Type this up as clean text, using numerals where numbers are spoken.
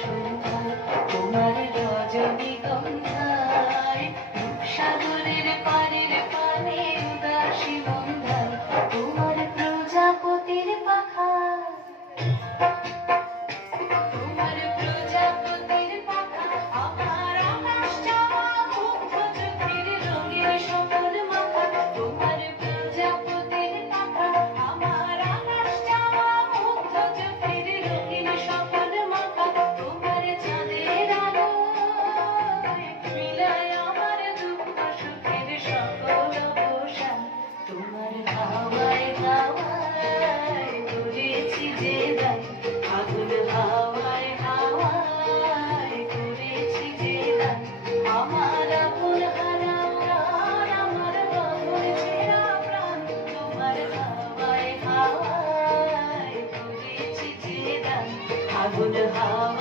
সুন্দর তোমার রজনীগন্ধায় সাগরের পারের পানে উদাসী মন্দার তোমার প্রজাপতির পাখা তোমার প্রজাপতির পাখা আমার আকাশ চাওয়া মুগ্ধ চোখের রঙের সকল মাখা তোমার প্রজাপতির পাখা আমার আকাশ চাওয়া মুগ্ধ চোখের রঙের সকল মাখা তোমার চাঁদের আলো মিলায় আমার দুঃখ সুখের সকল অবসান তোমার হাওয়ায় হাওয়ায় করেছি যে দান আগুন হাওয়ায় হাওয়ায় করেছি যে দান আমার আপন হারা প্রাণ আমার বাঁধন ছেঁড়া প্রাণ তোমার হাওয়ায় হাওয়ায় করেছি যে দান আগুন হাওয়ায়